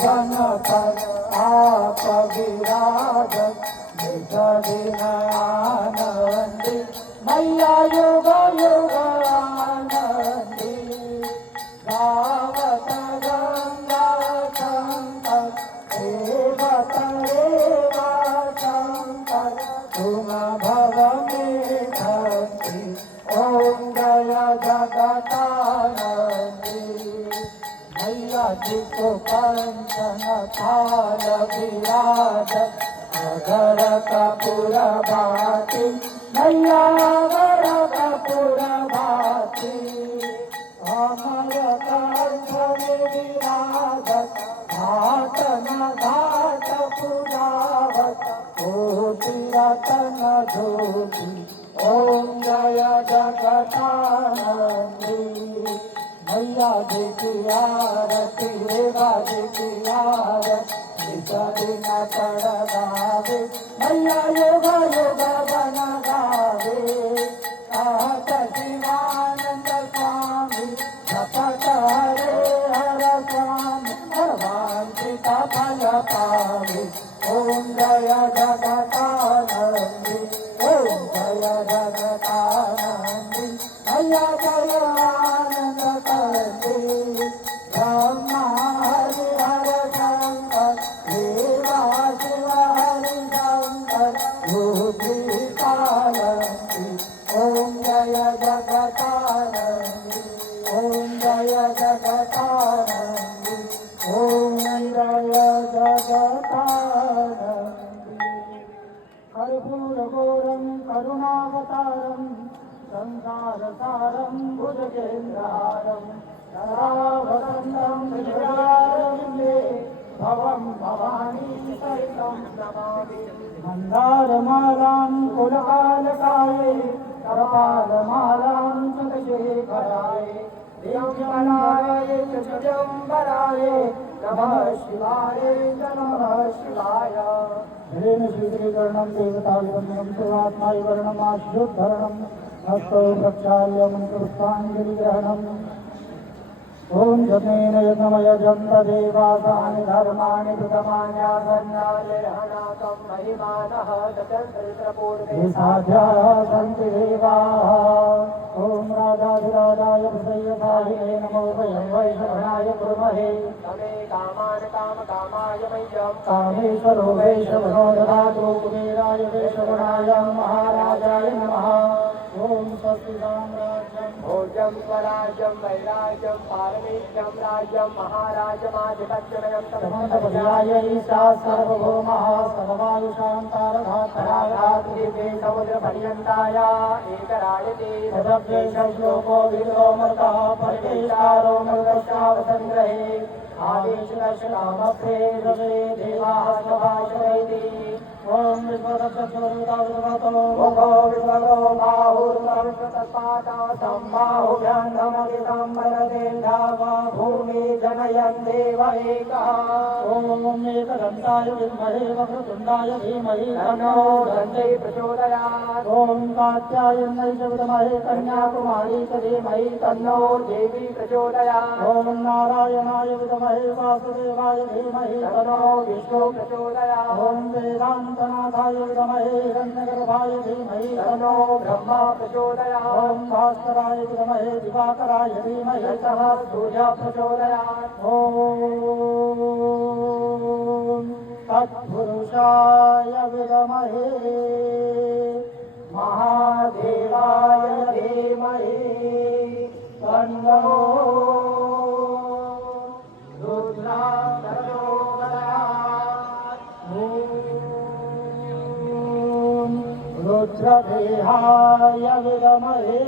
भुवन पर आप विराजत निज दिन आनंदी मैया युग युग आनंदी गावत गंगा शंकर सेवत रेवा शंकर तुम भव में भक्ति ओम जय जगतानंदी मैया जी को कंचन थाल विराज अगर कपूर भाती मैया अगर कपूर भाती अमर कंठ में विराजत घाट न घाट पूजावत कोटि रतन ज्योति ओम जय जगतानंदी मैया जी की आरती रेवा जी की आरती निज दिन कर गावे मैया युग युग बन गावे कहत शिवानंद स्वामी जपत हरे हर स्वामी सर्वांचिता फल पावे ओम जय जगतानंदी ओम जय जगतानंदी मैया जय आनंद करते ब्रह्मा हरि हर शंकर देवा शिव हरि शंकर बुद्धि पालंती ओम जय जगतानंदी ओम जय जगतानंदी ओम जय जगतानंदी कर्पूरगौरं करुणावतारं संसारसारं भुजगेन्द्रहारं सदावसन्तं हृदयारविन्दे भवं भवानी सहितं नमामि मन्दारमालां कुलकालकाये करपालमालां चन्द्रशेखराय देव्यमनाय चतुर्यम्बराय नमः शिवाय नमः शिवाय ह्रीं श्रीकरणं देवताविवन्दनं सर्वात्माविवरणम् आशुद्धरणं हस्तौ प्रक्षाल्य मन्त्रपुष्पाञ्जलिग्रहणम् ॐ जनेन यज्ञमयजन्त देवासानि धर्माणि कृतमान्यासन्नालेहनाकं महिमानः ततश्चरित्रपूर्वे साध्याः सन्ति देवाः ॐ राजाधिराजाय प्रसय्यसाहिने नमो वयं वैश्रवणाय कुर्महे तमे कामान् कामकामाय मह्यं कामेश्वरो वैश्रवणो ददातु कुबेराय वैश्रवणाय महाराजाय नमः ॐ स्वस्ति साम्राज्यं भोज्यं स्वराज्यं वैराज्यं पारमेश्यं राज्यं महाराजमाधिपत्यमयं तमन्तपदयाय ईशा सर्वभौमः सर्ववायुषां तारधातराघातुदिव्ये समुद्रपर्यन्ताय एकरायते तदभ्येषश्लोको विलोमतः परिवेशारो मृगश्चावसङ्ग्रहे आदेशदर्शनामप्रेरवे देवाः स्वभाषवैति ॐ विश्वदक्षस्वरूपावृतवतो मुखो विश्वतो बाहुर्विश्वतत्पाता सम्बाहुभ्यन्धमदितं वरदेन्धावा भूमि जनयन् देव एकः ॐ एकदन्ताय विद्महे वक्रतुण्डाय धीमहि तन्नो दन्ते प्रचोदयात् ॐ कात्यायनाय विद्महे कन्याकुमारी च धीमहि तन्नो देवी प्रचोदयात् ॐ नारायणाय विद्महे वासुदेवाय धीमहि तन्नो विष्णु प्रचोदयात् ॐ वेदान्तनाथाय विद्महे हिरण्यगर्भाय धीमहि तन्नो ब्रह्मा प्रचोदयात् ॐ भास्कराय विद्महे दिवाकराय धीमहि तन्नो सूर्यः प्रचोदयात् ॐ तत्पुरुषाय विद्महे महादेवाय धीमहि तन्नो रुद्रः प्रचोदयात् ॐ रुद्रदेहाय विद्महे